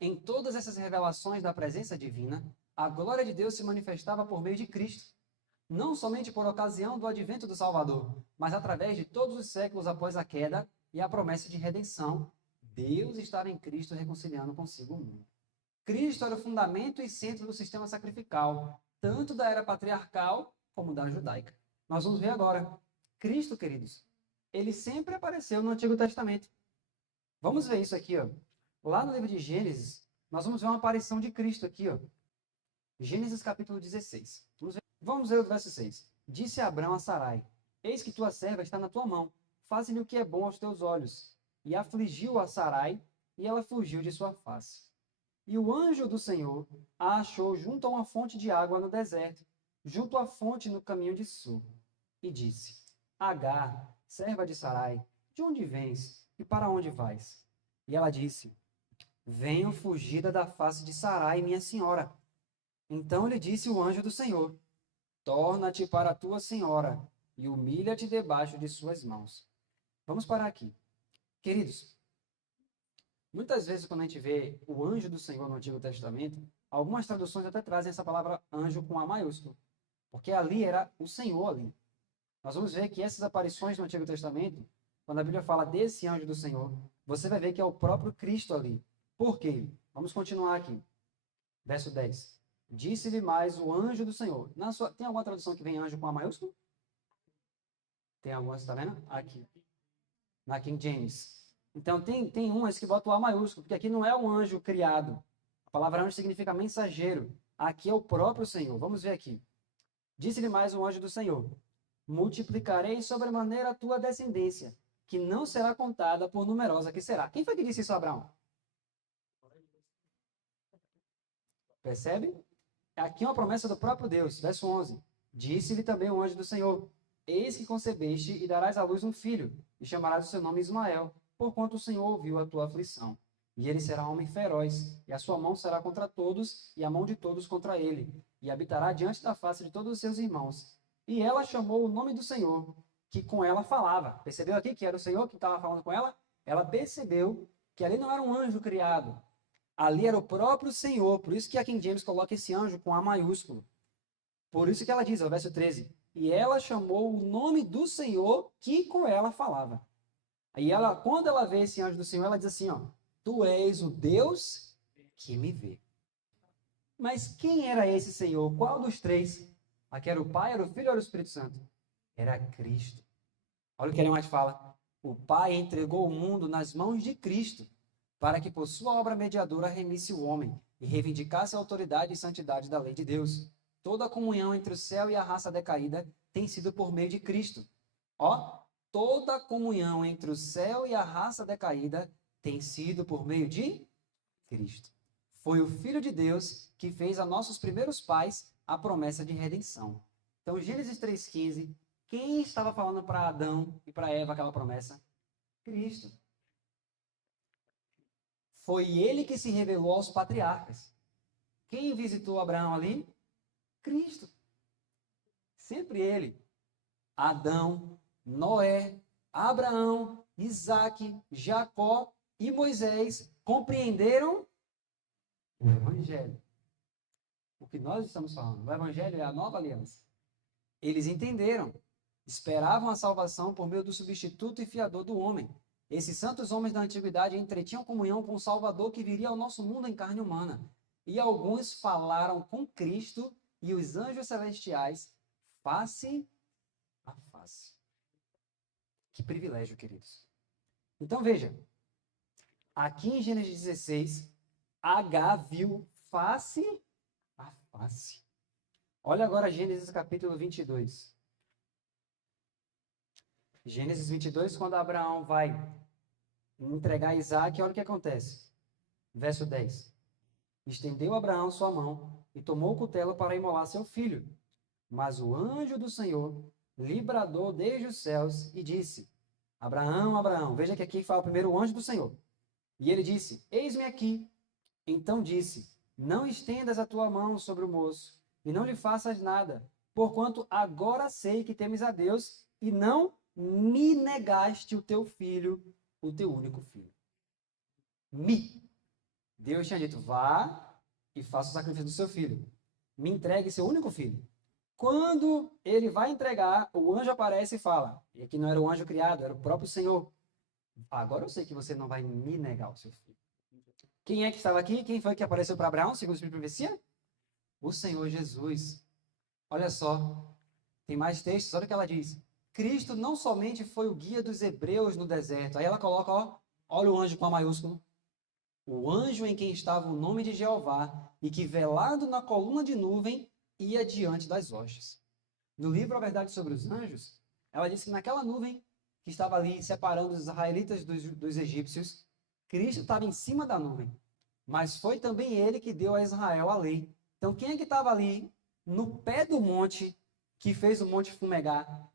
Em todas essas revelações da presença divina, a glória de Deus se manifestava por meio de Cristo, não somente por ocasião do advento do Salvador, mas através de todos os séculos após a queda e a promessa de redenção. Deus estava em Cristo reconciliando consigo o mundo. Cristo era o fundamento e centro do sistema sacrificial, tanto da era patriarcal como da judaica. Nós vamos ver agora. Cristo, queridos, ele sempre apareceu no Antigo Testamento. Vamos ver isso aqui, ó. Lá no livro de Gênesis, nós vamos ver uma aparição de Cristo aqui, ó. Gênesis capítulo 16. Vamos ver o verso 6. Disse Abrão a Sarai: Eis que tua serva está na tua mão, faze-lhe o que é bom aos teus olhos. E afligiu a Sarai, e ela fugiu de sua face. E o anjo do Senhor a achou junto a uma fonte de água no deserto, junto à fonte no caminho de sul. E disse: Agar, serva de Sarai, de onde vens e para onde vais? E ela disse: Venho fugida da face de Sarai, minha senhora. Então lhe disse o anjo do Senhor: Torna-te para a tua senhora e humilha-te debaixo de suas mãos. Vamos parar aqui. Queridos, muitas vezes quando a gente vê o anjo do Senhor no Antigo Testamento, algumas traduções até trazem essa palavra anjo com A maiúsculo, porque ali era o Senhor ali. Nós vamos ver que essas aparições no Antigo Testamento, quando a Bíblia fala desse anjo do Senhor, você vai ver que é o próprio Cristo ali. Por quê? Vamos continuar aqui. Verso 10. Disse-lhe mais o anjo do Senhor. Tem alguma tradução que vem anjo com A maiúsculo? Tem algumas, está vendo? Aqui. Na King James. Então, tem umas que botam o A maiúsculo, porque aqui não é um anjo criado. A palavra anjo significa mensageiro. Aqui é o próprio Senhor. Vamos ver aqui. Disse-lhe mais o anjo do Senhor: Multiplicarei sobremaneira a tua descendência, que não será contada por numerosa que será. Quem foi que disse isso a Abraão? Percebe? Aqui é uma promessa do próprio Deus. Verso 11. Disse-lhe também o anjo do Senhor: Eis que concebeste e darás à luz um filho, e chamarás o seu nome Ismael, porquanto o Senhor ouviu a tua aflição. E ele será homem feroz, e a sua mão será contra todos, e a mão de todos contra ele, e habitará diante da face de todos os seus irmãos. E ela chamou o nome do Senhor, que com ela falava. Percebeu aqui que era o Senhor que estava falando com ela? Ela percebeu que ali não era um anjo criado. Ali era o próprio Senhor. Por isso que a King James coloca esse anjo com A maiúsculo. Por isso que ela diz, ó, verso 13. E ela chamou o nome do Senhor que com ela falava. Aí ela, quando ela vê esse anjo do Senhor, ela diz assim, ó: Tu és o Deus que me vê. Mas quem era esse Senhor? Qual dos três? Aqui era o Pai, era o Filho ou era o Espírito Santo? Era Cristo. Olha o que ele mais fala. O Pai entregou o mundo nas mãos de Cristo, para que por sua obra mediadora remisse o homem e reivindicasse a autoridade e santidade da lei de Deus. Toda a comunhão entre o céu e a raça decaída tem sido por meio de Cristo. Ó, toda a comunhão entre o céu e a raça decaída tem sido por meio de Cristo. Foi o Filho de Deus que fez a nossos primeiros pais a promessa de redenção. Então, Gênesis 3,15, quem estava falando para Adão e para Eva aquela promessa? Cristo. Foi ele que se revelou aos patriarcas. Quem visitou Abraão ali? Cristo. Sempre ele. Adão, Noé, Abraão, Isaac, Jacó e Moisés compreenderam o Evangelho. O que nós estamos falando. O Evangelho é a nova aliança. Eles entenderam. Esperavam a salvação por meio do substituto e fiador do homem. Esses santos homens da antiguidade entretinham comunhão com o Salvador que viria ao nosso mundo em carne humana. E alguns falaram com Cristo e os anjos celestiais face a face. Que privilégio, queridos. Então veja, aqui em Gênesis 16, Agar viu face a face. Olha agora Gênesis capítulo 22. Gênesis 22, quando Abraão vai entregar Isaac, olha o que acontece. Verso 10. Estendeu Abraão sua mão e tomou o cutelo para imolar seu filho. Mas o anjo do Senhor lhe bradou desde os céus e disse: Abraão, Abraão. Veja que aqui fala primeiro o anjo do Senhor. E ele disse: Eis-me aqui. Então disse: Não estendas a tua mão sobre o moço e não lhe faças nada, porquanto agora sei que temes a Deus e não me negaste o teu filho, o teu único filho. Deus tinha dito, vá e faça o sacrifício do seu filho. Me entregue seu único filho. Quando ele vai entregar, o anjo aparece e fala, e aqui não era o anjo criado, era o próprio Senhor. Agora eu sei que você não vai me negar o seu filho. Quem é que estava aqui? Quem foi que apareceu para Abraão, segundo o Espírito de profecia? O Senhor Jesus. Olha só, tem mais textos, olha o que ela diz. Cristo não somente foi o guia dos hebreus no deserto. Aí ela coloca, ó, olha o anjo com a maiúsculo. O anjo em quem estava o nome de Jeová e que, velado na coluna de nuvem, ia diante das hostes. No livro A Verdade sobre os Anjos, ela diz que naquela nuvem que estava ali separando os israelitas dos egípcios, Cristo estava em cima da nuvem. Mas foi também ele que deu a Israel a lei. Então, quem é que estava ali no pé do monte que fez o monte fumegar?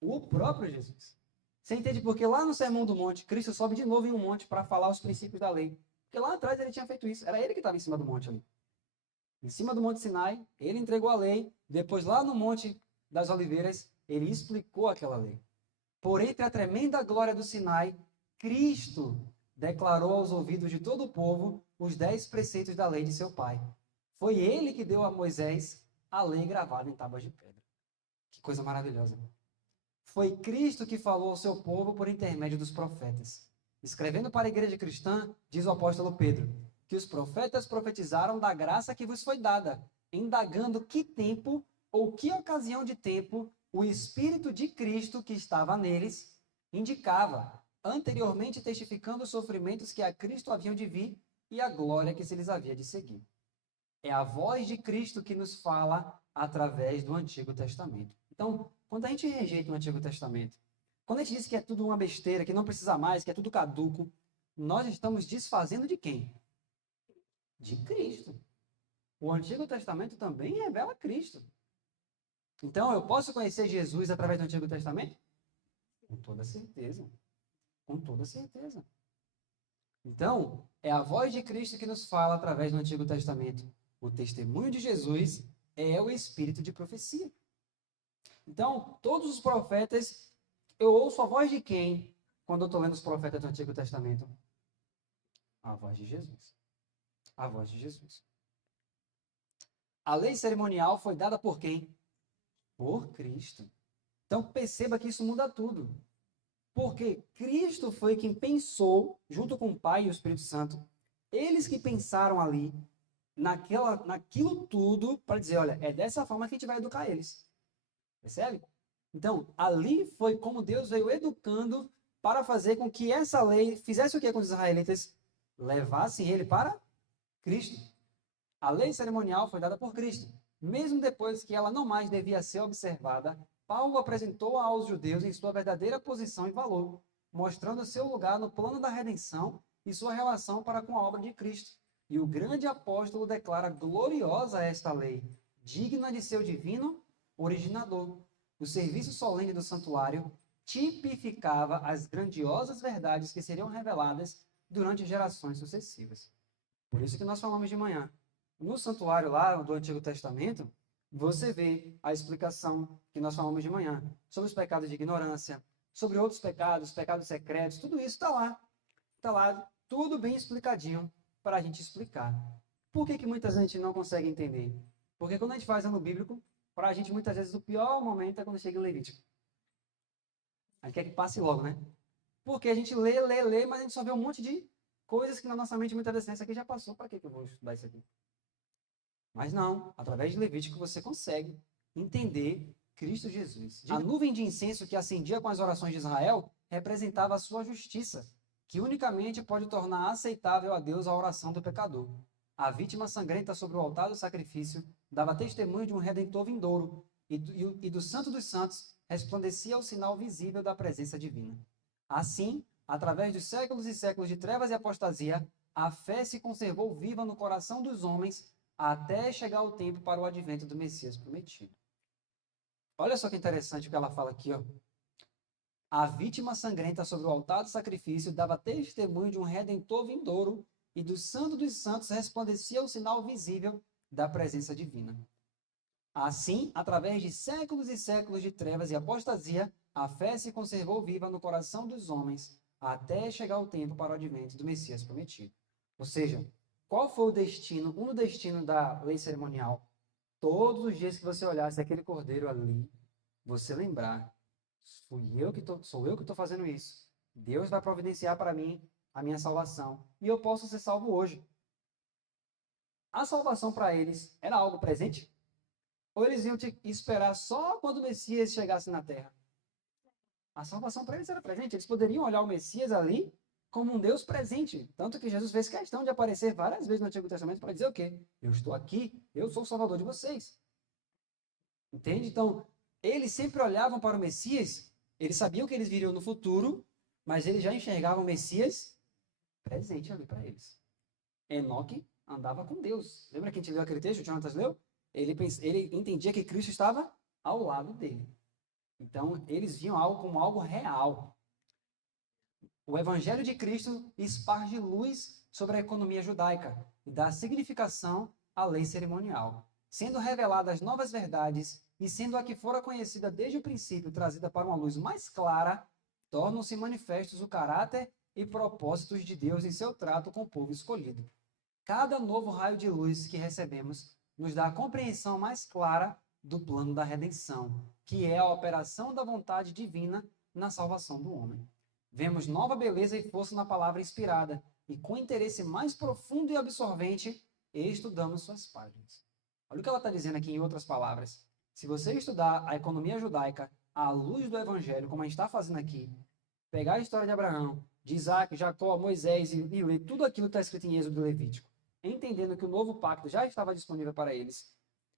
O próprio Jesus. Você entende porque lá no Sermão do Monte, Cristo sobe de novo em um monte para falar os princípios da lei. Porque lá atrás ele tinha feito isso. Era ele que estava em cima do monte ali. Em cima do Monte Sinai, ele entregou a lei. Depois, lá no Monte das Oliveiras, ele explicou aquela lei. Por entre a tremenda glória do Sinai, Cristo declarou aos ouvidos de todo o povo os 10 preceitos da lei de seu pai. Foi ele que deu a Moisés a lei gravada em tábuas de pedra. Que coisa maravilhosa. Foi Cristo que falou ao seu povo por intermédio dos profetas. Escrevendo para a igreja cristã, diz o apóstolo Pedro, que os profetas profetizaram da graça que vos foi dada, indagando que tempo ou que ocasião de tempo o Espírito de Cristo que estava neles indicava, anteriormente testificando os sofrimentos que a Cristo haviam de vir e a glória que se lhes havia de seguir. É a voz de Cristo que nos fala através do Antigo Testamento. Então, quando a gente rejeita o Antigo Testamento, quando a gente diz que é tudo uma besteira, que não precisa mais, que é tudo caduco, nós estamos desfazendo de quem? De Cristo. O Antigo Testamento também revela Cristo. Então, eu posso conhecer Jesus através do Antigo Testamento? Com toda certeza. Com toda certeza. Então, é a voz de Cristo que nos fala através do Antigo Testamento. O testemunho de Jesus é o espírito de profecia. Então, todos os profetas, eu ouço a voz de quem quando eu estou lendo os profetas do Antigo Testamento? A voz de Jesus. A voz de Jesus. A lei cerimonial foi dada por quem? Por Cristo. Então, perceba que isso muda tudo. Porque Cristo foi quem pensou, junto com o Pai e o Espírito Santo, eles que pensaram ali, naquilo tudo, para dizer, olha, é dessa forma que a gente vai educar eles. Percebe? Então, ali foi como Deus veio educando para fazer com que essa lei fizesse o que com os israelitas? Levassem ele para Cristo. A lei cerimonial foi dada por Cristo. Mesmo depois que ela não mais devia ser observada, Paulo apresentou aos judeus em sua verdadeira posição e valor, mostrando seu lugar no plano da redenção e sua relação para com a obra de Cristo. E o grande apóstolo declara gloriosa esta lei, digna de seu divino originador. O serviço solene do santuário tipificava as grandiosas verdades que seriam reveladas durante gerações sucessivas. Por isso que nós falamos de manhã. No santuário lá do Antigo Testamento, você vê a explicação que nós falamos de manhã sobre os pecados de ignorância, sobre outros pecados, pecados secretos, tudo isso está lá. Está lá, tudo bem explicadinho para a gente explicar. Por que muita gente não consegue entender? Porque quando a gente faz ano bíblico, para a gente muitas vezes o pior momento é quando chega em Levítico. A gente quer que passe logo, né? Porque a gente lê, mas a gente só vê um monte de coisas que na nossa mente muitas vezes, isso aqui já passou, para que eu vou estudar isso aqui? Mas não, através de Levítico você consegue entender Cristo Jesus. A nuvem de incenso que acendia com as orações de Israel representava a sua justiça, que unicamente pode tornar aceitável a Deus a oração do pecador. A vítima sangrenta sobre o altar do sacrifício dava testemunho de um redentor vindouro, e do Santo dos Santos resplandecia o sinal visível da presença divina. Assim, através dos séculos e séculos de trevas e apostasia, a fé se conservou viva no coração dos homens até chegar o tempo para o advento do Messias prometido. Olha só que interessante o que ela fala aqui, ó. A vítima sangrenta sobre o altar do sacrifício dava testemunho de um redentor vindouro, e do Santo dos Santos resplandecia o sinal visível da presença divina. Assim, através de séculos e séculos de trevas e apostasia, a fé se conservou viva no coração dos homens, até chegar o tempo para o advento do Messias prometido. Ou seja, qual foi o destino, o destino da lei cerimonial? Todos os dias que você olhasse aquele cordeiro ali, você lembrar, sou eu que estou fazendo isso. Deus vai providenciar para mim a minha salvação. E eu posso ser salvo hoje. A salvação para eles era algo presente? Ou eles iam esperar só quando o Messias chegasse na terra? A salvação para eles era presente. Eles poderiam olhar o Messias ali como um Deus presente. Tanto que Jesus fez questão de aparecer várias vezes no Antigo Testamento para dizer o quê? Eu estou aqui, eu sou o Salvador de vocês. Entende? Então, eles sempre olhavam para o Messias, eles sabiam que eles viriam no futuro, mas eles já enxergavam o Messias presente ali para eles. Enoque andava com Deus. Lembra que a gente leu aquele texto, o Jonatas leu? Ele entendia que Cristo estava ao lado dele. Então, eles viam algo como algo real. O Evangelho de Cristo esparge luz sobre a economia judaica e dá significação à lei cerimonial, sendo reveladas novas verdades e sendo a que fora conhecida desde o princípio trazida para uma luz mais clara, tornam-se manifestos o caráter e propósitos de Deus em seu trato com o povo escolhido. Cada novo raio de luz que recebemos nos dá a compreensão mais clara do plano da redenção, que é a operação da vontade divina na salvação do homem. Vemos nova beleza e força na palavra inspirada, e com interesse mais profundo e absorvente, estudamos suas páginas. Olha o que ela está dizendo aqui em outras palavras. Se você estudar a economia judaica à luz do Evangelho, como a gente está fazendo aqui, pegar a história de Abraão, de Isaac, Jacó, Moisés e ler tudo aquilo que está escrito em Êxodo e Levítico, entendendo que o novo pacto já estava disponível para eles,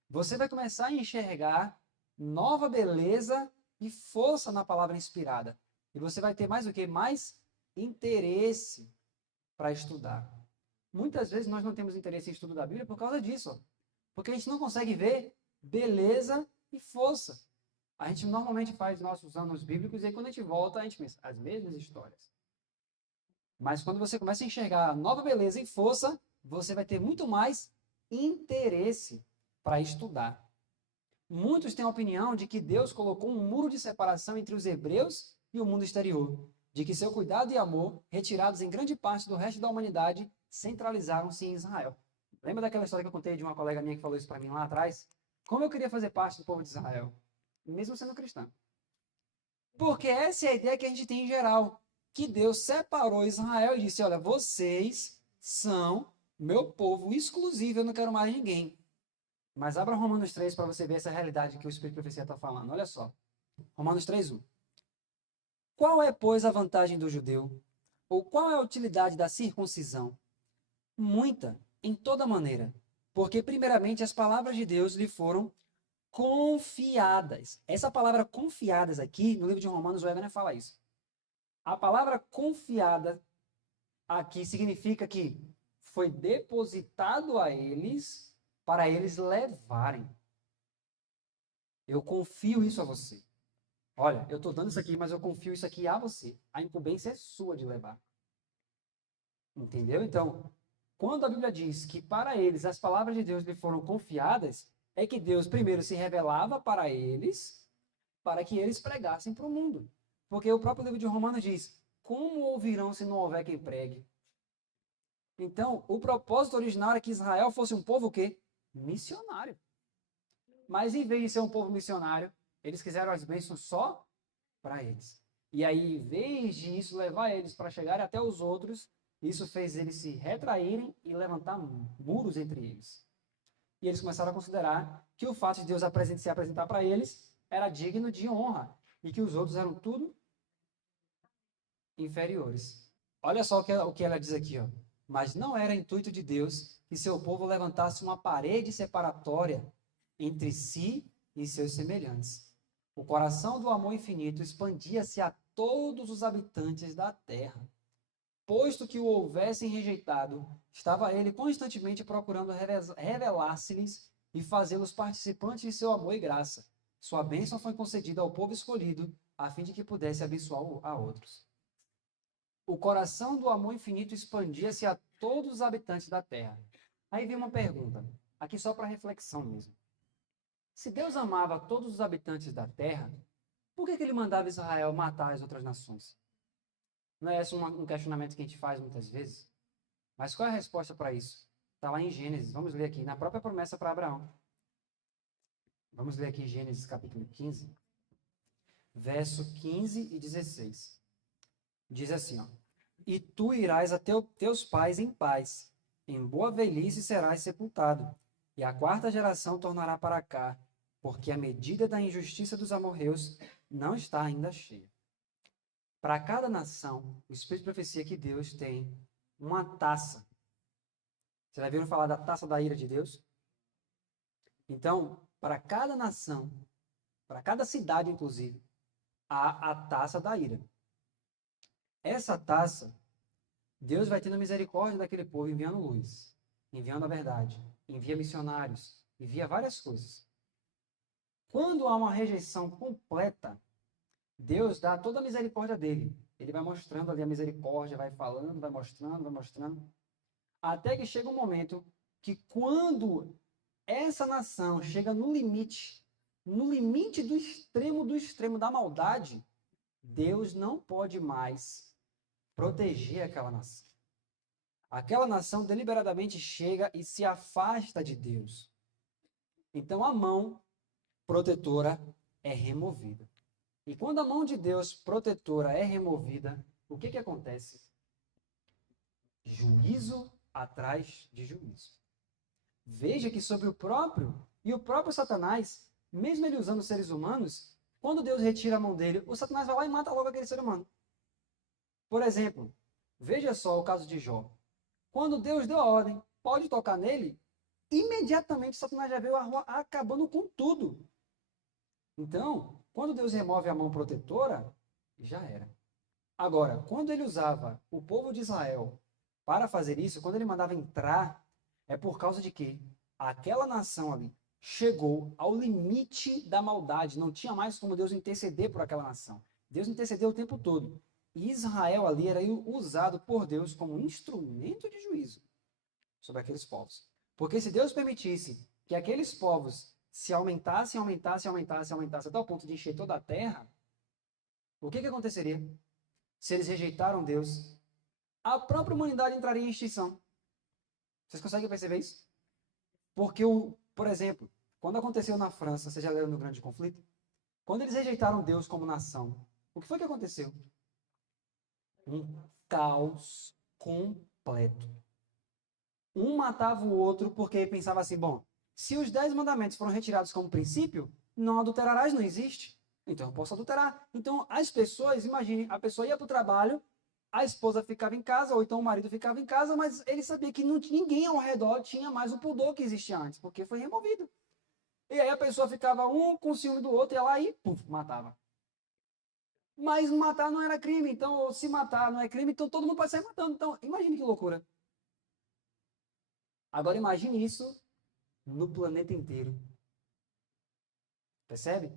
você vai começar a enxergar nova beleza e força na palavra inspirada. E você vai ter mais o quê? Mais interesse para estudar. Muitas vezes nós não temos interesse em estudo da Bíblia por causa disso, ó. Porque a gente não consegue ver beleza e força. A gente normalmente faz nossos anos bíblicos e aí quando a gente volta, a gente pensa, as mesmas histórias. Mas quando você começa a enxergar nova beleza e força, você vai ter muito mais interesse para estudar. Muitos têm a opinião de que Deus colocou um muro de separação entre os hebreus e o mundo exterior, de que seu cuidado e amor, retirados em grande parte do resto da humanidade, centralizaram-se em Israel. Lembra daquela história que eu contei de uma colega minha que falou isso para mim lá atrás? Como eu queria fazer parte do povo de Israel, mesmo sendo cristã. Porque essa é a ideia que a gente tem em geral, que Deus separou Israel e disse, olha, vocês são meu povo exclusivo, eu não quero mais ninguém. Mas abra Romanos 3 para você ver essa realidade que o Espírito de Profecia está falando. Olha só. Romanos 3:1. Qual é, pois, a vantagem do judeu? Ou qual é a utilidade da circuncisão? Muita, em toda maneira. Porque, primeiramente, as palavras de Deus lhe foram confiadas. Essa palavra confiadas aqui, no livro de Romanos, o Evan fala isso. A palavra confiada aqui significa que foi depositado a eles para eles levarem. Eu confio isso a você. Olha, eu estou dando isso aqui, mas eu confio isso aqui a você. A incumbência é sua de levar. Entendeu? Então, quando a Bíblia diz que para eles as palavras de Deus lhe foram confiadas, é que Deus primeiro se revelava para eles, para que eles pregassem para o mundo. Porque o próprio livro de Romanos diz, como ouvirão se não houver quem pregue? Então, o propósito original era que Israel fosse um povo o quê? Missionário. Mas em vez de ser um povo missionário, eles quiseram as bênçãos só para eles. E aí, em vez de isso levar eles para chegarem até os outros, isso fez eles se retraírem e levantar muros entre eles. E eles começaram a considerar que o fato de Deus se apresentar para eles era digno de honra e que os outros eram tudo inferiores. Olha só o que ela diz aqui, ó. Mas não era intuito de Deus que seu povo levantasse uma parede separatória entre si e seus semelhantes. O coração do amor infinito expandia-se a todos os habitantes da terra. Posto que o houvessem rejeitado, estava ele constantemente procurando revelar-se-lhes e fazê-los participantes de seu amor e graça. Sua bênção foi concedida ao povo escolhido, a fim de que pudesse abençoar a outros. O coração do amor infinito expandia-se a todos os habitantes da terra. Aí vem uma pergunta, aqui só para reflexão mesmo. Se Deus amava todos os habitantes da terra, por que ele mandava Israel matar as outras nações? Não é esse um questionamento que a gente faz muitas vezes? Mas qual é a resposta para isso? Está lá em Gênesis. Vamos ler aqui, na própria promessa para Abraão. Vamos ler aqui Gênesis capítulo 15, verso 15 e 16. Diz assim, ó: E tu irás a teus pais em paz, em boa velhice serás sepultado, e a quarta geração tornará para cá, porque a medida da injustiça dos amorreus não está ainda cheia. Para cada nação, o Espírito de Profecia que Deus tem uma taça. Vocês já viram falar da taça da ira de Deus? Então, para cada nação, para cada cidade, inclusive, há a taça da ira. Essa taça, Deus vai tendo misericórdia daquele povo, enviando luz, enviando a verdade, envia missionários, envia várias coisas. Quando há uma rejeição completa, Deus dá toda a misericórdia dele. Ele vai mostrando ali a misericórdia, vai falando, vai mostrando, até que chega um momento que quando essa nação chega no limite do extremo da maldade, Deus não pode mais proteger aquela nação. Aquela nação deliberadamente chega e se afasta de Deus. Então a mão protetora é removida. E quando a mão de Deus protetora é removida, o que acontece? Juízo atrás de juízo. Veja que sobre o próprio Satanás, mesmo ele usando seres humanos, quando Deus retira a mão dele, o Satanás vai lá e mata logo aquele ser humano. Por exemplo, veja só o caso de Jó. Quando Deus deu a ordem, pode tocar nele, imediatamente Satanás já veio acabando com tudo. Então, quando Deus remove a mão protetora, já era. Agora, quando ele usava o povo de Israel para fazer isso, quando ele mandava entrar, é por causa de que aquela nação ali chegou ao limite da maldade, não tinha mais como Deus interceder por aquela nação. Deus intercedeu o tempo todo. E Israel ali era usado por Deus como instrumento de juízo sobre aqueles povos. Porque se Deus permitisse que aqueles povos se aumentassem até o ponto de encher toda a terra, o que aconteceria? Se eles rejeitaram Deus, a própria humanidade entraria em extinção. Vocês conseguem perceber isso? Porque, por exemplo, quando aconteceu na França, vocês já leram no Grande Conflito? Quando eles rejeitaram Deus como nação, o que foi que aconteceu? Um caos completo. Um matava o outro porque pensava assim, bom, se os 10 mandamentos foram retirados como princípio, não adulterarás não existe. Então eu posso adulterar. Então as pessoas, imagine, a pessoa ia para o trabalho, a esposa ficava em casa, ou então o marido ficava em casa, mas ele sabia que ninguém ao redor tinha mais o pudor que existia antes, porque foi removido. E aí a pessoa ficava um com ciúme do outro, ia lá e puf, matava. Mas matar não era crime, então se matar não é crime, então todo mundo pode sair matando. Então imagine que loucura. Agora imagine isso no planeta inteiro. Percebe?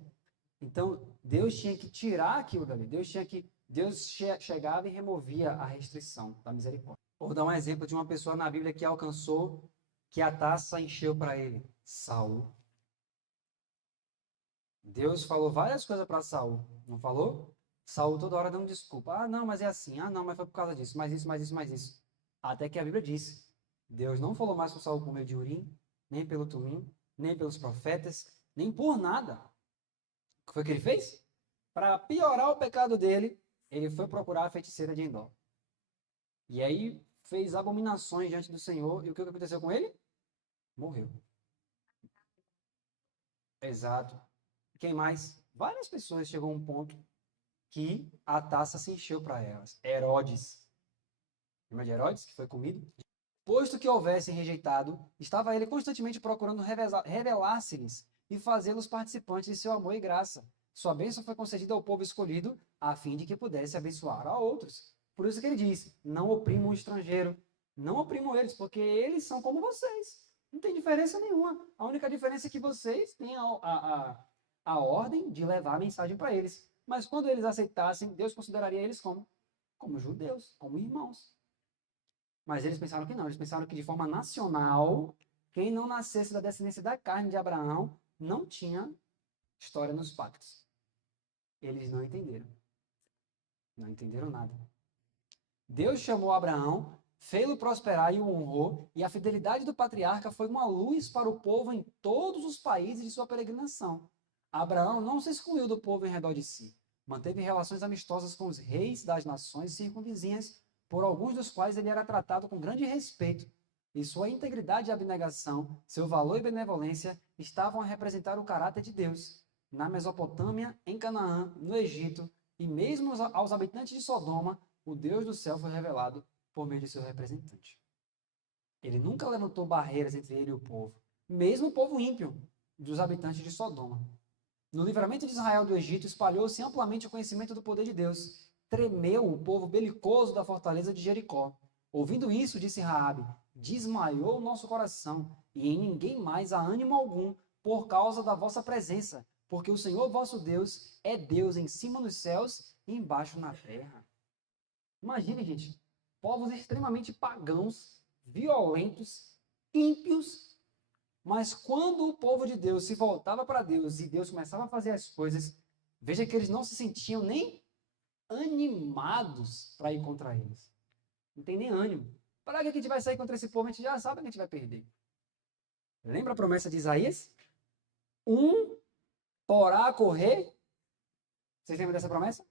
Então, Deus tinha que tirar aquilo dali. Deus chegava e removia a restrição da misericórdia. Vou dar um exemplo de uma pessoa na Bíblia que alcançou, que a taça encheu para ele. Saul. Deus falou várias coisas para Saul, não falou? Saul toda hora dando desculpa. Ah, não, mas é assim. Ah, não, mas foi por causa disso. Mais isso, mais isso, mais isso. Até que a Bíblia disse. Deus não falou mais com Saul por meio de Urim, nem pelo Tumim, nem pelos profetas, nem por nada. O que foi que ele fez? Para piorar o pecado dele, ele foi procurar a feiticeira de Endor. E aí fez abominações diante do Senhor. E o que aconteceu com ele? Morreu. Exato. Quem mais? Várias pessoas chegou a um ponto que a taça se encheu para elas. Herodes. Lembra de Herodes, que foi comido? Posto que houvessem rejeitado, estava ele constantemente procurando revelar-se-lhes e fazê-los participantes de seu amor e graça. Sua bênção foi concedida ao povo escolhido, a fim de que pudesse abençoar a outros. Por isso que ele diz, não oprimam o estrangeiro, não oprimam eles, porque eles são como vocês. Não tem diferença nenhuma. A única diferença é que vocês têm a ordem de levar a mensagem para eles. Mas quando eles aceitassem, Deus consideraria eles como judeus, como irmãos. Mas eles pensaram que não, eles pensaram que de forma nacional, quem não nascesse da descendência da carne de Abraão não tinha história nos pactos. Eles não entenderam. Não entenderam nada. Deus chamou Abraão, fê-lo prosperar e o honrou, e a fidelidade do patriarca foi uma luz para o povo em todos os países de sua peregrinação. Abraão não se excluiu do povo em redor de si. Manteve relações amistosas com os reis das nações circunvizinhas, por alguns dos quais ele era tratado com grande respeito. E sua integridade e abnegação, seu valor e benevolência estavam a representar o caráter de Deus. Na Mesopotâmia, em Canaã, no Egito e mesmo aos habitantes de Sodoma, o Deus do céu foi revelado por meio de seu representante. Ele nunca levantou barreiras entre ele e o povo, mesmo o povo ímpio dos habitantes de Sodoma. No livramento de Israel do Egito, espalhou-se amplamente o conhecimento do poder de Deus. Tremeu o povo belicoso da fortaleza de Jericó. Ouvindo isso, disse Raabe: desmaiou o nosso coração, e em ninguém mais há ânimo algum, por causa da vossa presença, porque o Senhor vosso Deus é Deus em cima nos céus e embaixo na terra. Imagine, gente, povos extremamente pagãos, violentos, ímpios, mas quando o povo de Deus se voltava para Deus e Deus começava a fazer as coisas, veja que eles não se sentiam nem animados para ir contra eles. Não tem nem ânimo. Para que a gente vai sair contra esse povo? A gente já sabe que a gente vai perder. Lembra a promessa de Isaías? Um porá correr. Vocês lembram dessa promessa?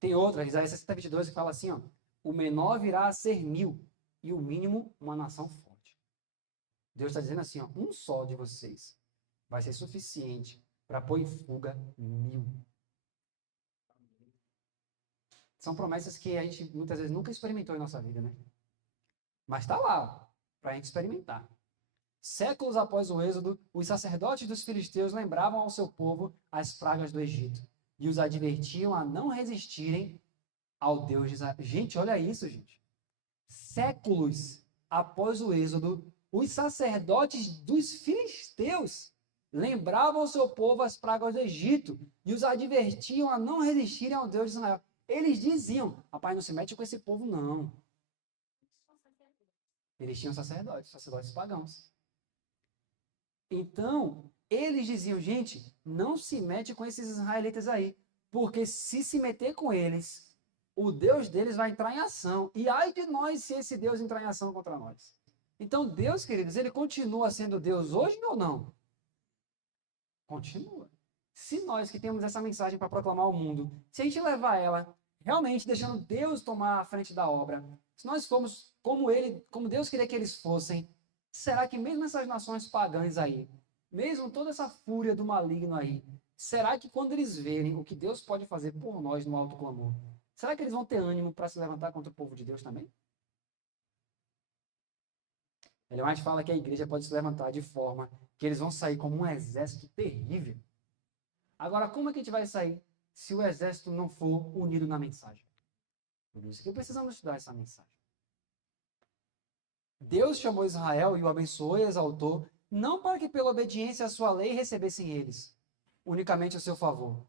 Tem outra, Isaías 60:22, que fala assim, ó, o menor virá a ser 1000 e o mínimo uma nação forte. Deus está dizendo assim, ó, um só de vocês vai ser suficiente para pôr em fuga 1000. São promessas que a gente muitas vezes nunca experimentou em nossa vida, né? Mas está lá para a gente experimentar. Séculos após o êxodo, os sacerdotes dos filisteus lembravam ao seu povo as pragas do Egito e os advertiam a não resistirem ao Deus de Israel. Gente, olha isso, gente. Séculos após o êxodo, os sacerdotes dos filisteus lembravam ao seu povo as pragas do Egito e os advertiam a não resistirem ao Deus de Israel. Eles diziam, rapaz, não se mete com esse povo, não. Eles tinham sacerdotes pagãos. Então, eles diziam, gente, não se mete com esses israelitas aí, porque se meter com eles, o Deus deles vai entrar em ação. E ai de nós se esse Deus entrar em ação contra nós. Então, Deus, queridos, ele continua sendo Deus hoje ou não? Continua. Se nós que temos essa mensagem para proclamar ao mundo, se a gente levar ela realmente deixando Deus tomar a frente da obra, se nós formos como Deus queria que eles fossem, será que mesmo essas nações pagãs aí, mesmo toda essa fúria do maligno aí, será que quando eles verem o que Deus pode fazer por nós no alto clamor, será que eles vão ter ânimo para se levantar contra o povo de Deus também? Ele mais fala que a igreja pode se levantar de forma que eles vão sair como um exército terrível. Agora, como é que a gente vai sair se o exército não for unido na mensagem? Por isso que precisamos estudar essa mensagem. Deus chamou Israel e o abençoou e exaltou, não para que pela obediência à sua lei recebessem eles unicamente o seu favor,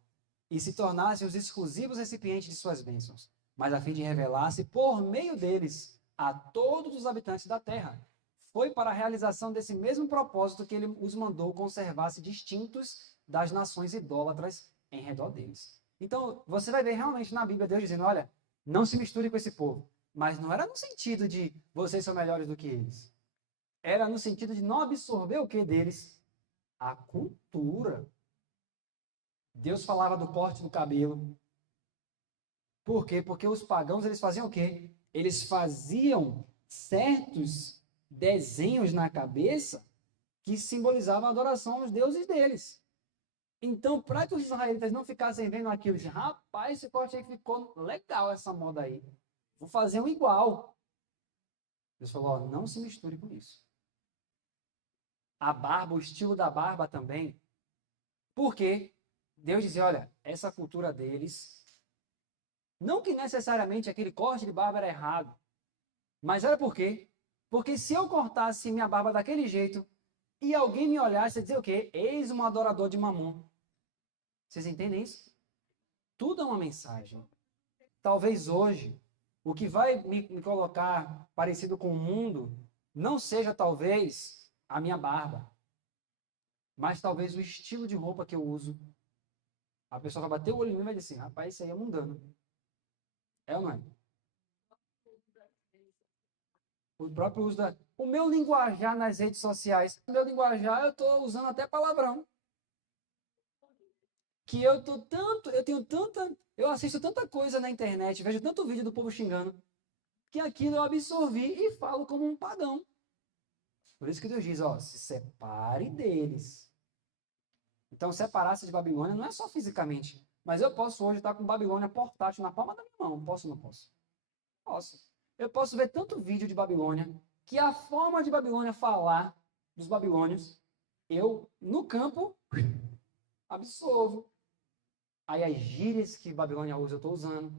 e se tornassem os exclusivos recipientes de suas bênçãos, mas a fim de revelar-se por meio deles a todos os habitantes da terra. Foi para a realização desse mesmo propósito que ele os mandou conservar-se distintos das nações idólatras em redor deles. Então, você vai ver realmente na Bíblia Deus dizendo, olha, não se misture com esse povo. Mas não era no sentido de vocês são melhores do que eles. Era no sentido de não absorver o que deles? A cultura. Deus falava do corte do cabelo. Por quê? Porque os pagãos, eles faziam o quê? Eles faziam certos desenhos na cabeça que simbolizavam a adoração aos deuses deles. Então, para que os israelitas não ficassem vendo aquilo, dizem, rapaz, esse corte aí ficou legal, essa moda aí. Vou fazer um igual. Deus falou, ó, não se misture com isso. A barba, o estilo da barba também. Por quê? Deus dizia, olha, essa cultura deles, não que necessariamente aquele corte de barba era errado, mas era por quê? Porque se eu cortasse minha barba daquele jeito e alguém me olhasse e dizer o quê? Eis um adorador de Mamon. Vocês entendem isso? Tudo é uma mensagem. Talvez hoje, o que vai me colocar parecido com o mundo não seja talvez a minha barba, mas talvez o estilo de roupa que eu uso. A pessoa vai bater o olho em mim e vai dizer assim, rapaz, isso aí é mundano. É ou não é? O próprio uso o meu linguajar nas redes sociais. O meu linguajar, eu estou usando até palavrão. Que eu assisto tanta coisa na internet, vejo tanto vídeo do povo xingando, que aquilo eu absorvi e falo como um pagão. Por isso que Deus diz, ó, se separe deles. Então, separar-se de Babilônia não é só fisicamente, mas eu posso hoje estar com Babilônia portátil na palma da minha mão. Posso ou não posso? Posso. Eu posso ver tanto vídeo de Babilônia, que a forma de Babilônia falar dos babilônios, eu, no campo, absorvo. Aí as gírias que Babilônia usa, eu estou usando.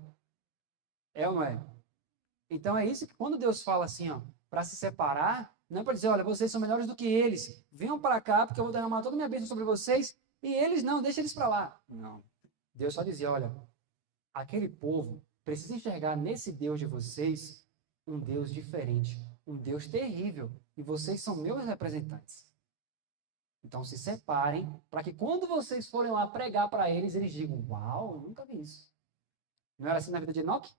É ou não é? Então é isso que quando Deus fala assim, ó, para se separar, não é para dizer, olha, vocês são melhores do que eles. Venham para cá, porque eu vou derramar toda a minha bênção sobre vocês, e eles não, deixa eles para lá. Não. Deus só dizia, olha, aquele povo precisa enxergar nesse Deus de vocês um Deus diferente, um Deus terrível, e vocês são meus representantes. Então se separem, para que quando vocês forem lá pregar para eles, eles digam, uau, eu nunca vi isso. Não era assim na vida de Enoque?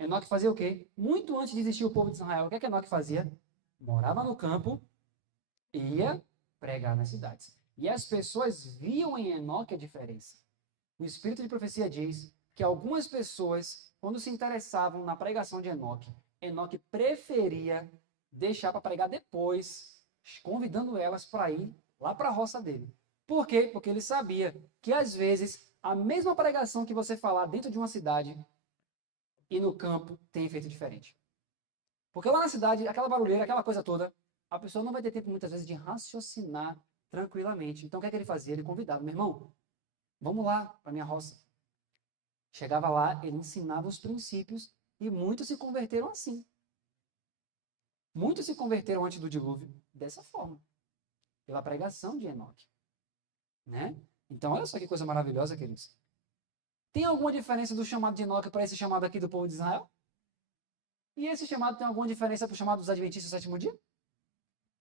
Enoque fazia o quê? Muito antes de existir o povo de Israel, o que é que Enoque fazia? Morava no campo, ia pregar nas cidades. E as pessoas viam em Enoque a diferença. O Espírito de Profecia diz que algumas pessoas, quando se interessavam na pregação de Enoque, Enoque preferia deixar para pregar depois, convidando elas para ir lá para a roça dele. Por quê? Porque ele sabia que, às vezes, a mesma pregação que você falar dentro de uma cidade e no campo tem efeito diferente. Porque lá na cidade, aquela barulheira, aquela coisa toda, a pessoa não vai ter tempo, muitas vezes, de raciocinar tranquilamente. Então, o que é que ele fazia? Ele convidava, meu irmão, vamos lá para a minha roça. Chegava lá, ele ensinava os princípios e muitos se converteram assim. Muitos se converteram antes do dilúvio dessa forma, pela pregação de Enoque. Né? Então, olha só que coisa maravilhosa, queridos. Tem alguma diferença do chamado de Enoque para esse chamado aqui do povo de Israel? E esse chamado tem alguma diferença para o chamado dos Adventistas do sétimo dia?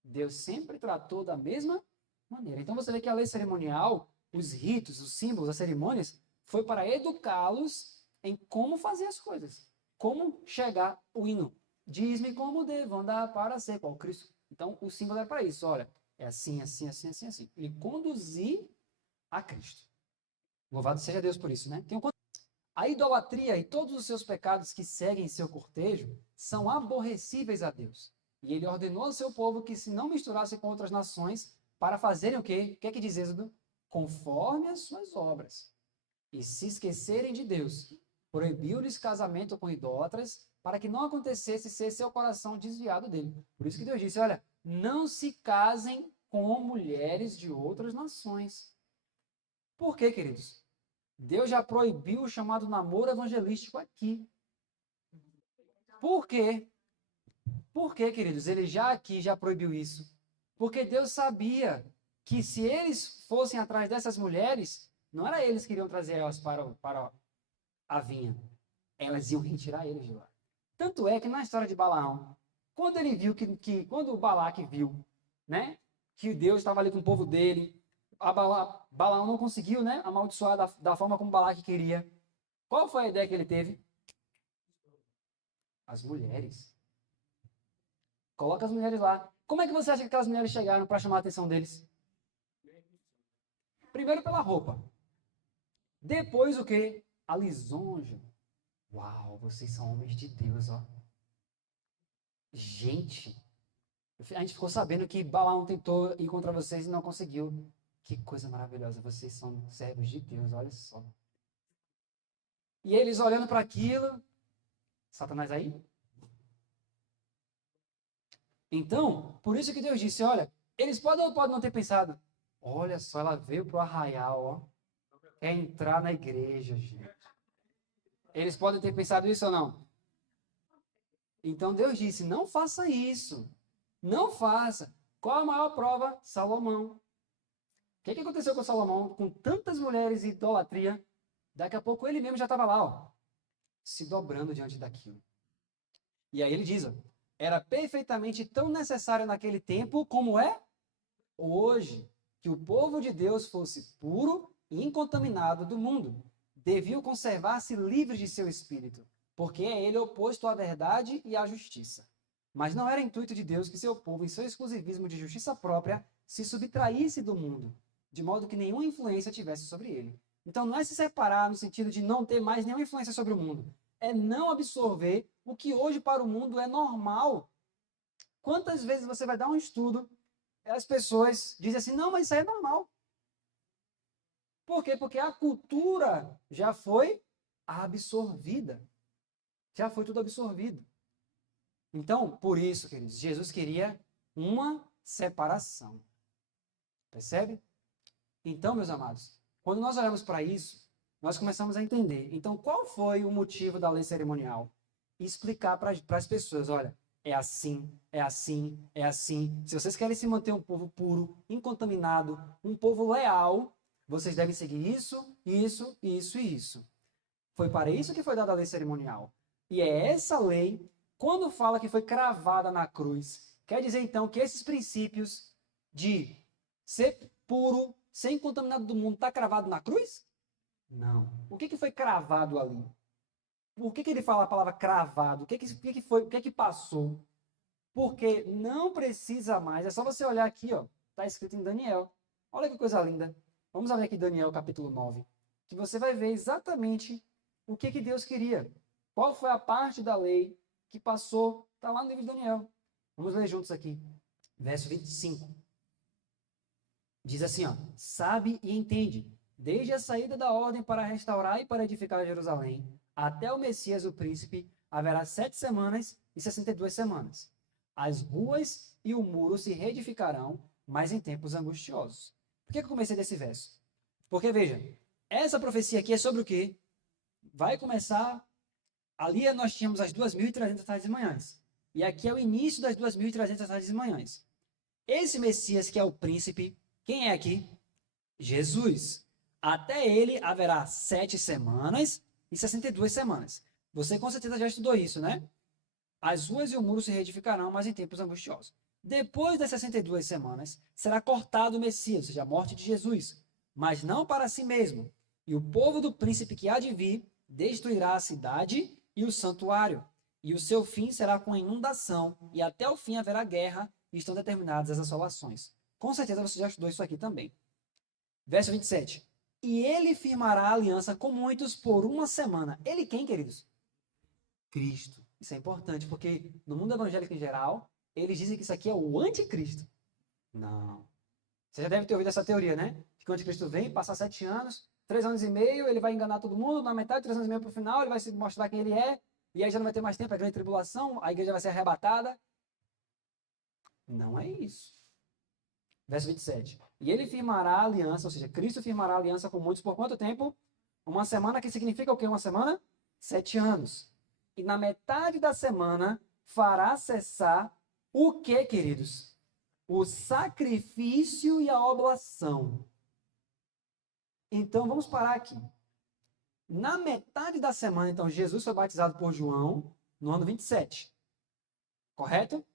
Deus sempre tratou da mesma maneira. Então você vê que a lei cerimonial, os ritos, os símbolos, as cerimônias, foi para educá-los em como fazer as coisas. Como chegar o hino. Diz-me como devo andar para ser qual Cristo. Então o símbolo é para isso. Olha, é assim, assim, assim, assim, assim. E conduzir a Cristo. Louvado seja Deus por isso, né? A idolatria e todos os seus pecados que seguem seu cortejo são aborrecíveis a Deus. E ele ordenou ao seu povo que se não misturasse com outras nações para fazerem o quê? O que é que diz Êxodo? Conforme as suas obras. E se esquecerem de Deus. Proibiu-lhes casamento com idólatras para que não acontecesse ser seu coração desviado dele. Por isso que Deus disse, olha, não se casem com mulheres de outras nações. Por quê, queridos? Deus já proibiu o chamado namoro evangelístico aqui. Por quê? Por quê, queridos? Ele já aqui já proibiu isso. Porque Deus sabia que se eles fossem atrás dessas mulheres, não era eles que iriam trazer elas para a vinha. Elas iam retirar eles de lá. Tanto é que na história de Balaão, quando ele viu quando o Balaque viu, né, que Deus estava ali com o povo dele, Balaão não conseguiu, né, amaldiçoar da forma como Balaque queria. Qual foi a ideia que ele teve? As mulheres. Coloca as mulheres lá. Como é que você acha que aquelas mulheres chegaram para chamar a atenção deles? Primeiro pela roupa. Depois o quê? A lisonja. Uau, vocês são homens de Deus, ó. Gente, a gente ficou sabendo que Balaão tentou ir contra vocês e não conseguiu. Que coisa maravilhosa, vocês são servos de Deus, olha só. E eles olhando para aquilo, Satanás aí? Então, por isso que Deus disse, olha, eles podem ou podem não ter pensado, olha só, ela veio para o arraial, ó, quer entrar na igreja, gente. Eles podem ter pensado isso ou não? Então Deus disse, não faça isso, não faça. Qual a maior prova? Salomão. O que aconteceu com Salomão? Com tantas mulheres e idolatria, daqui a pouco ele mesmo já estava lá, ó, se dobrando diante daquilo. E aí ele diz, ó, era perfeitamente tão necessário naquele tempo como é hoje, que o povo de Deus fosse puro e incontaminado do mundo. Deviam conservar-se livres de seu espírito, porque é ele oposto à verdade e à justiça. Mas não era intuito de Deus que seu povo, em seu exclusivismo de justiça própria, se subtraísse do mundo, de modo que nenhuma influência tivesse sobre ele. Então, não é se separar no sentido de não ter mais nenhuma influência sobre o mundo. É não absorver o que hoje para o mundo é normal. Quantas vezes você vai dar um estudo e as pessoas dizem assim, não, mas isso aí é normal. Por quê? Porque a cultura já foi absorvida. Já foi tudo absorvido. Então, por isso, queridos, Jesus queria uma separação. Percebe? Então, meus amados, quando nós olhamos para isso, nós começamos a entender. Então, qual foi o motivo da lei cerimonial? E explicar para as pessoas, olha, é assim, é assim, é assim. Se vocês querem se manter um povo puro, incontaminado, um povo leal, vocês devem seguir isso, isso, isso e isso. Foi para isso que foi dada a lei cerimonial. E é essa lei, quando fala que foi cravada na cruz, quer dizer então que esses princípios de ser puro, ser incontaminado do mundo, está cravado na cruz? Não. O que foi cravado ali? Por que ele fala a palavra cravado? O que foi? O que passou? Porque não precisa mais. É só você olhar aqui, ó. Está escrito em Daniel. Olha que coisa linda. Vamos abrir aqui Daniel capítulo 9. Que você vai ver exatamente o que Deus queria. Qual foi a parte da lei que passou? Está lá no livro de Daniel. Vamos ler juntos aqui. Verso 25. Diz assim, ó. Sabe e entende. Desde a saída da ordem para restaurar e para edificar Jerusalém, até o Messias, o príncipe, haverá 7 semanas e 62 semanas. As ruas e o muro se reedificarão, mas em tempos angustiosos. Por que eu comecei desse verso? Porque, veja, essa profecia aqui é sobre o quê? Vai começar... Ali nós tínhamos as 2.300 tardes e manhãs. E aqui é o início das 2.300 tardes e manhãs. Esse Messias que é o príncipe, quem é aqui? Jesus. Até ele haverá 7 semanas e 62 semanas. Você com certeza já estudou isso, né? As ruas e o muro se reedificarão, mas em tempos angustiosos. Depois das 62 semanas, será cortado o Messias, ou seja, a morte de Jesus, mas não para si mesmo. E o povo do príncipe que há de vir destruirá a cidade e o santuário. E o seu fim será com inundação, e até o fim haverá guerra, e estão determinadas as assolações. Com certeza você já estudou isso aqui também. Verso 27. E ele firmará aliança com muitos por 1 semana. Ele quem, queridos? Cristo. Isso é importante, porque no mundo evangélico em geral, eles dizem que isso aqui é o anticristo. Não. Você já deve ter ouvido essa teoria, né? Que o anticristo vem, passa 7 anos, 3 anos e meio, ele vai enganar todo mundo, na metade, 3 anos e meio para o final, ele vai se mostrar quem ele é, e aí já não vai ter mais tempo, a grande tribulação, a igreja vai ser arrebatada. Não é isso. Verso 27. E ele firmará aliança, ou seja, Cristo firmará aliança com muitos por quanto tempo? 1 semana, que significa o quê? 1 semana? 7 anos. E na metade da semana fará cessar o que, queridos? O sacrifício e a oblação. Então, vamos parar aqui. Na metade da semana, então, Jesus foi batizado por João no ano 27. Correto?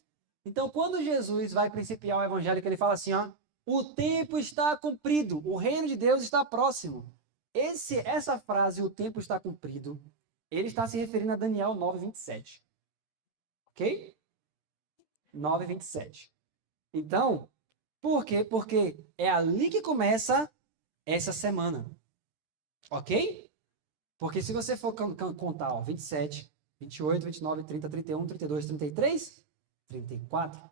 Então, quando Jesus vai principiar o evangelho, que ele fala assim, ó, o tempo está cumprido, o reino de Deus está próximo. Essa frase, o tempo está cumprido, ele está se referindo a Daniel 9:27. Ok? 9:27. Então, por quê? Porque é ali que começa essa semana. Ok? Porque se você for contar, ó, 27, 28, 29, 30, 31, 32, 33, 34.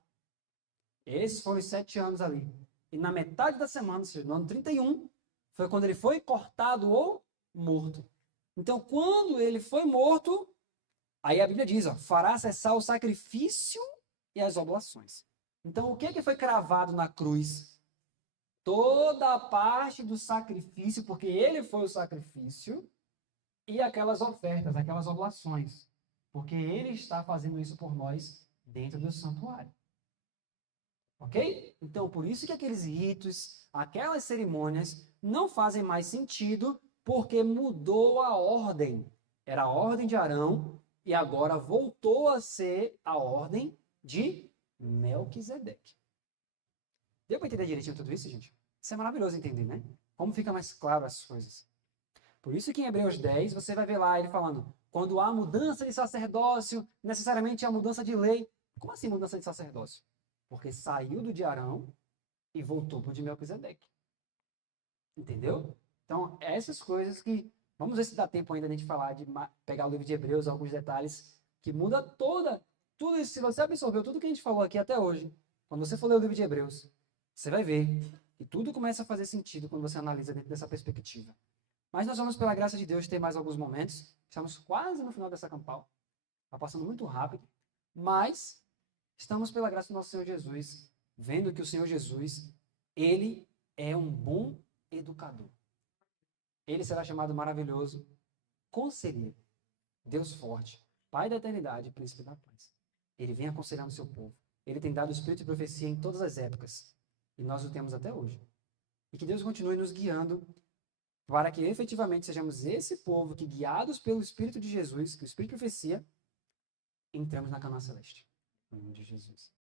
Esses foram os 7 anos ali. E na metade da semana, ou seja, no ano 31, foi quando ele foi cortado ou morto. Então, quando ele foi morto, aí a Bíblia diz, ó, fará cessar o sacrifício e as oblações. Então, o que foi cravado na cruz? Toda a parte do sacrifício, porque ele foi o sacrifício, e aquelas ofertas, aquelas oblações. Porque ele está fazendo isso por nós dentro do santuário. Ok? Então, por isso que aqueles ritos, aquelas cerimônias não fazem mais sentido, porque mudou a ordem. Era a ordem de Arão e agora voltou a ser a ordem de Melquisedeque. Deu para entender direitinho tudo isso, gente? Isso é maravilhoso entender, né? Como fica mais claro as coisas. Por isso que em Hebreus 10, você vai ver lá ele falando, quando há mudança de sacerdócio, necessariamente há mudança de lei. Como assim mudança de sacerdócio? Porque saiu do de Arão e voltou para o de Melquisedeque. Entendeu? Então, essas coisas que... Vamos ver se dá tempo ainda de a gente falar, de pegar o livro de Hebreus, alguns detalhes, que muda tudo isso. Se você absorveu tudo que a gente falou aqui até hoje, quando você for ler o livro de Hebreus, você vai ver que tudo começa a fazer sentido quando você analisa dentro dessa perspectiva. Mas nós vamos, pela graça de Deus, ter mais alguns momentos. Estamos quase no final dessa campal. Está passando muito rápido. Mas estamos, pela graça do nosso Senhor Jesus, vendo que o Senhor Jesus, ele é um bom educador. Ele será chamado maravilhoso conselheiro, Deus forte, Pai da eternidade e príncipe da paz. Ele vem aconselhando o seu povo. Ele tem dado o espírito de profecia em todas as épocas. E nós o temos até hoje. E que Deus continue nos guiando para que efetivamente sejamos esse povo que, guiados pelo Espírito de Jesus, que o Espírito de profecia, entramos na Canaã Celeste. Em nome de Jesus.